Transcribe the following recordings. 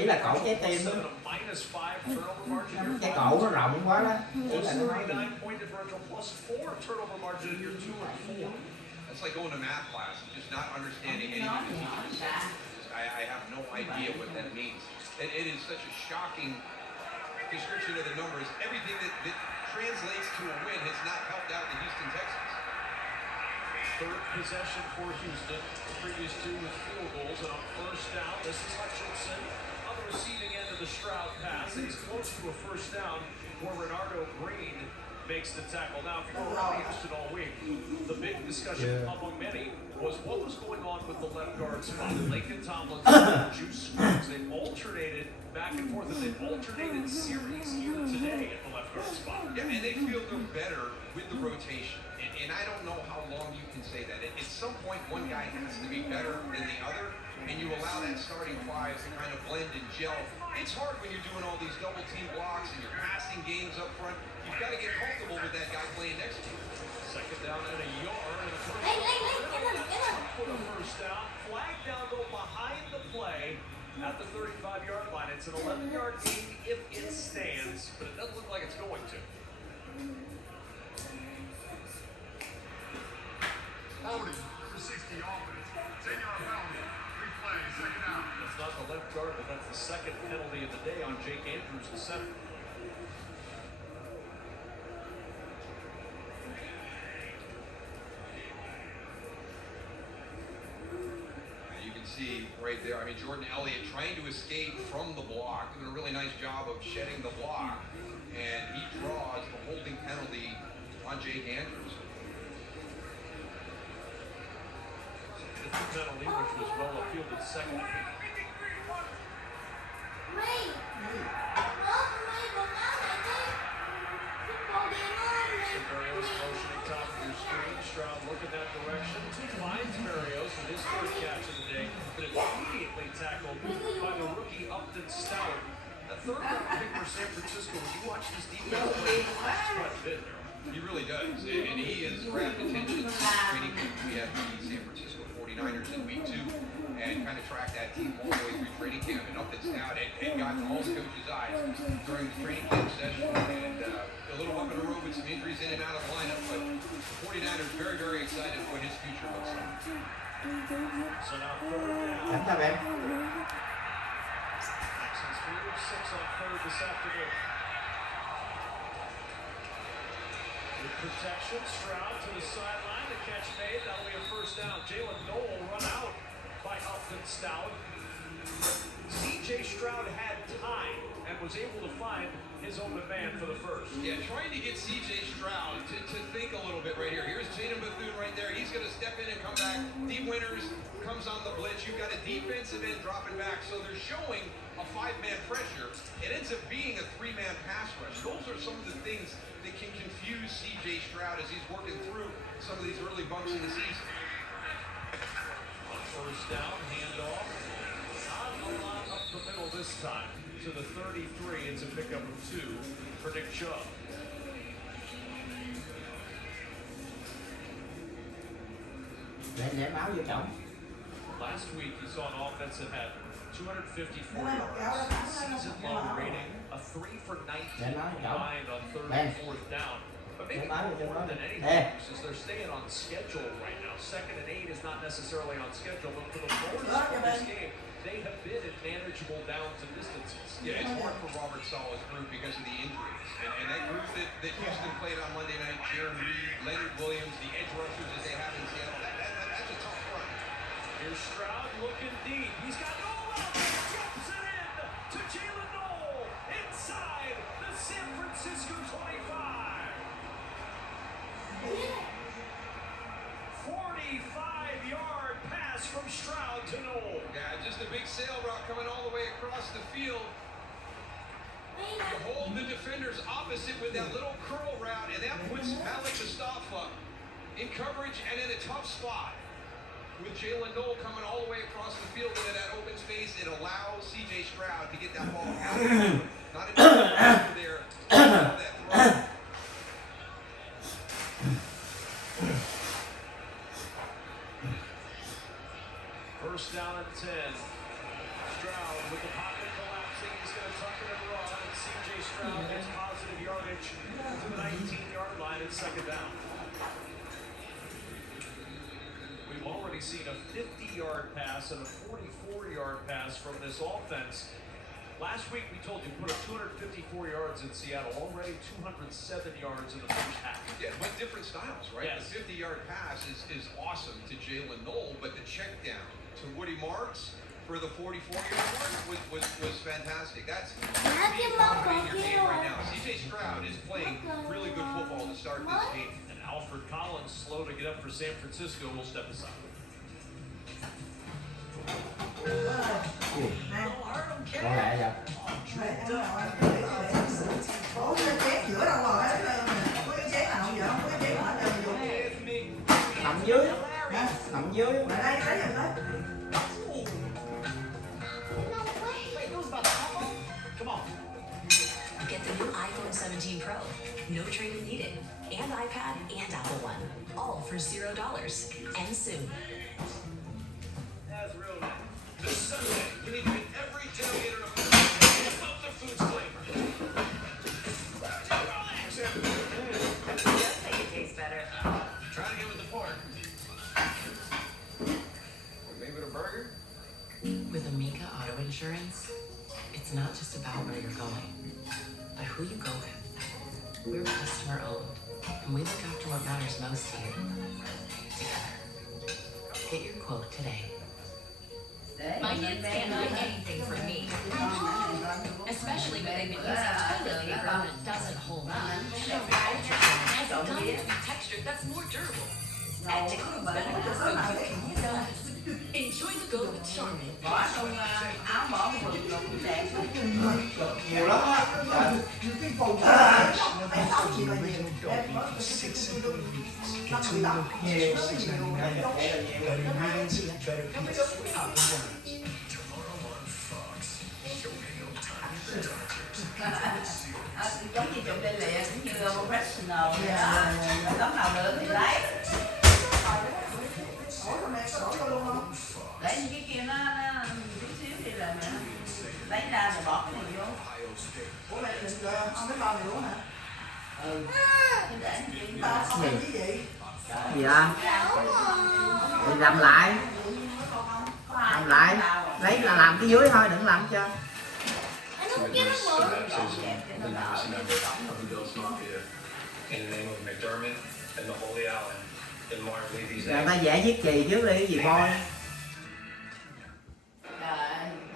Ý là cổ trái tim đó. Cái cổ nó rộng quá đó. Ý là nó nói gì? It's like going to math class and just not understanding anything that's being said. I have no idea what that means. It is such a shocking description of the numbers. Everything that translates to a win has not helped out the Houston Texans. Third possession for Houston. The previous two with field goals, and on first down, this is Hutchinson on the receiving end of the Stroud pass. He's close to a first down where Renardo Green makes the tackle. Now, if you were around Houston all week, the big discussion among many was what was going on with the left guard spot. Laken Tomlinson, Juice Scruggs, they've alternated back and forth, and they've alternated series here today at the left guard spot. Yeah, and they feel they're better with the rotation. And I don't know how long you can say that. At some point, one guy has to be better than the other, and you allow that starting five to kind of blend and gel. It's hard when you're doing all these double team blocks and you're passing games up front. You've got to get comfortable with that guy playing next to you. Second down and a yard. And for the first down. Flag down, go behind the play at the 35-yard line. It's an 11-yard gain if it stands, but it doesn't look like it's going to. Holding for 60 offense. 10-yard penalty. Replay, second down. That's not the left guard, but that's the second penalty of the day on Jake Andrews, the center. You can see right there, I mean, Jordan Elliott trying to escape from the block, doing a really nice job of shedding the block, and he draws the holding penalty on Jake Andrews. The penalty, which was well appealed at second. Barrios motioning top of your screen. Stroud looking that direction. Finds Barrios with his first catch of the day, but immediately tackled by the rookie Upton Stout. The third pick for San Francisco. When you watch this defense play, it's quite a bit there. He really does, and he has grabbed attention since training camp. We had the San Francisco 49ers in week 2 and kind of tracked that team all the way through training camp, and Upton Stout had gotten all the coaches' eyes during the training camp session, and a little up in a row with some injuries in and out of the lineup, but the 49ers very, very excited for what his future looks like. So now third down. Đánh sao em? Texans field 6 on third this afternoon. With protection, Stroud to the sideline, the catch made, that'll be a first down. Jalen Noel run out by Upton Stout. C.J. Stroud had time and was able to find his open man for the first. Yeah, trying to get C.J. Stroud to think a little bit right here. Here's Jaden Bethune right there. He's going to step in and come back. Deep Winters comes on the blitz. You've got a defensive end dropping back. So they're showing a 5-man pressure. It ends up being a 3-man pass rush. Those are some of the things that can confuse C.J. Stroud as he's working through some of these early bumps in the season. On first down, handoff. Not a lot up the middle this time. To the 33, it's a pickup of 2 for Nick Chubb. Để máu vô chồng. Last week, he saw an offense that had 254 yards, season-low rating, a 3 for 19 combined on third and fourth down. But maybe more than anything, since they're staying on schedule right now. 2nd and 8 is not necessarily on schedule, but for the most part of this game, they have been in manageable downs and distances. Yeah, it's hard for Robert Saleh's group because of the injuries. And that group that Houston played on Monday night, Jaron Reed, Leonard Williams, the edge rushers that they have in Seattle, that's a tough run. Here's Stroud looking deep. He's got Noel out there, jumps it in to Jalen Noel inside the San Francisco 25. 45-yard pass from Stroud to Noel. Yeah, just a big sail route coming all the way across the field. You hold the defenders opposite with that little curl route, and that puts Malik Mustafa in coverage and in a tough spot. With Jalen Noel coming all the way across the field into that open space, it allows C.J. Stroud to get that ball out of there. Not enough there that throw. First down at 10. Stroud with the pocket collapse. to the 19-yard line at second down. We've already seen a 50-yard pass and a 44-yard pass from this offense. Last week we told you put up 254 yards in Seattle, already 207 yards in the first half. Yeah, but different styles, right? Yes. The 50-yard pass is awesome to Jalen Knoll, but the check down to Woody Marks for the 44-yard mark was fantastic. That's in your game right now. CJ Stroud is playing really good football to start this game. And Alfred Collins, slow to get up for San Francisco, will step aside. Có lẽ vậy. Ủa cái chén giữa đâu rồi á? Có cái chén nào không vậy? Có cái chén nào không dùng? Nằm dưới. Nằm dưới. Lại đây lấy giùm tới. Get the new iPhone 17 Pro. No trade-in needed. And iPad and Apple One. All for $0. And soon. That's real nice. This Sunday, we need to get every tailgater to above the food's flavor. Just make it taste better. Try to get with the pork. Maybe a burger? With Amica Auto Insurance, it's not just about where you're going, but who you go with. We're customer owned, and we look after what matters most to you. Together. Get your quote today. My kids can't hide anything from me. Especially when they've been using toilet paper that doesn't hold on. Has a gum texture that's more durable. And tickles better so you can use us. Enjoy the go with Charmin. Bỏ trong áo bỏ cái vườn rồi cũng đẹp. Nhiều lắm á. Cái vùng em không chỉ là nhiều. Em có năm người đọc. Nhiều. Giống như trộm lên lìa, cũng như professional vậy đó. Tấm nào được thì lấy. Ủa con này có đổ vô luôn không? Để những cái kia nó tí xíu thì là mẹ lấy ra rồi bỏ cái này vô. Ủa mẹ định không cái bao này luôn hả? Ừ. Để tao không biết cái gì. Gì anh? Thì làm lại. Làm lại. Lấy là làm cái dưới thôi, đừng làm cho. Người ta vẽ viết chì trước đi, gì voi.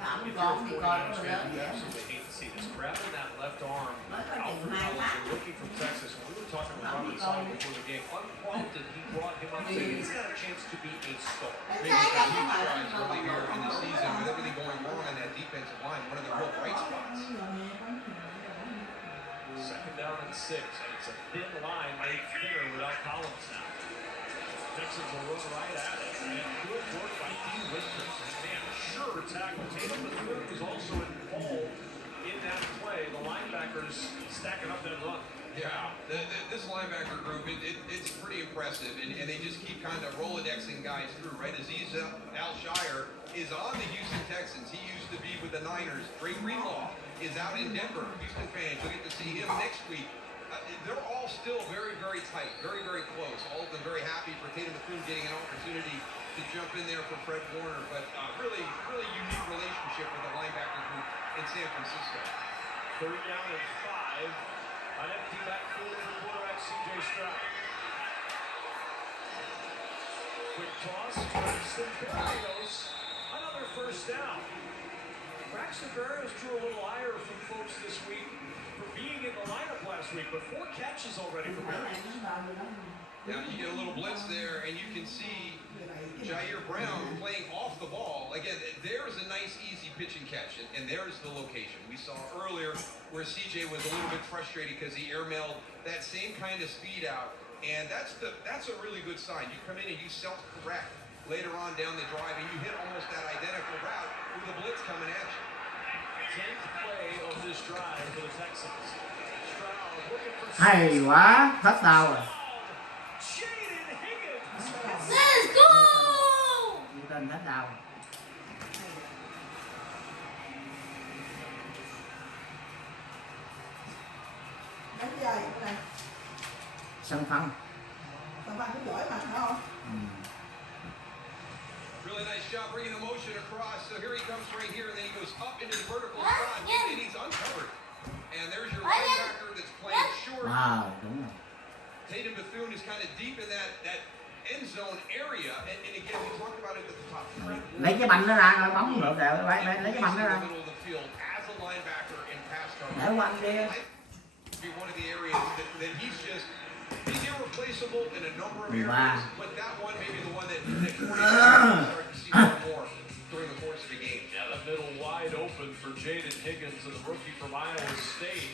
Thẩm con thì con nó lớn vậy. Grabbing that left arm. Mới có chừng 2 Alfred tháng. Collins, rookie from Texas. We were talking about Robert Sala before the game. Unprompted, he brought him up saying he's got a chance to be a star. They made some huge strides earlier in the season with everything going wrong on that defensive line. One of the real bright spots. Second down and 6, and it's a thin line made thinner without Collins now. Texans will run right at it, and good work by Dean Winters. Man, sure tackle. Tatum III was also involved in that play. The linebackers stacking up that run. Yeah, this linebacker group, it's pretty impressive, and they just keep kind of Rolodexing guys through, right? Aziz Al-Shire is on the Houston Texans. He used to be with the Niners. Ray Greenlaw is out in Denver. Houston fans, you'll get to see him next week. They're all still very, very tight, very, very close. All of them very happy for Tatum Bethune getting an opportunity to jump in there for Fred Warner, but really, really unique relationship with the linebacker group in San Francisco. 3rd down and 5. An empty backfield for quarterback C.J. Stroud. Quick toss. Braxton Berrios. Another first down. Braxton Berrios drew a little ire from folks this week for being in the lineup last week, but 4 catches already for Berrios. Now you get a little blitz there, and you can see Jair Brown playing off the ball. Again, there's a nice, easy pitch and catch, and there's the location. We saw earlier where CJ was a little bit frustrated because he airmailed that same kind of speed out, and that's a really good sign. You come in and you self-correct later on down the drive, and you hit almost that identical route with the blitz coming at you. 10th play of this drive for the Texans. Stroud looking for... Hay quá, hết đầu rồi. Jaden Higgins. Let's go! Tên hết đầu. Cái gì cái này? Sân phân. Sân phân cũng giỏi mà, phải không? Really nice job bringing the motion across. So here he comes right here, and then he goes up into the vertical spot, and he's uncovered. And there's your linebacker that's playing short. Wow, đúng rồi. Tatum Bethune is kind of deep in that end zone area, and again, we talked about it at the top. Lấy cái banh nó ra rồi bóng ngược đều, lấy cái banh nó ra. Middle of the field as a linebacker in pass coverage. Để qua anh đi. Be one of the areas that he's just he's irreplaceable in a number of areas, but that one may be the one that 40 start to see more during the course of the game. Yeah, the middle wide open for Jaden Higgins and the rookie from Iowa State.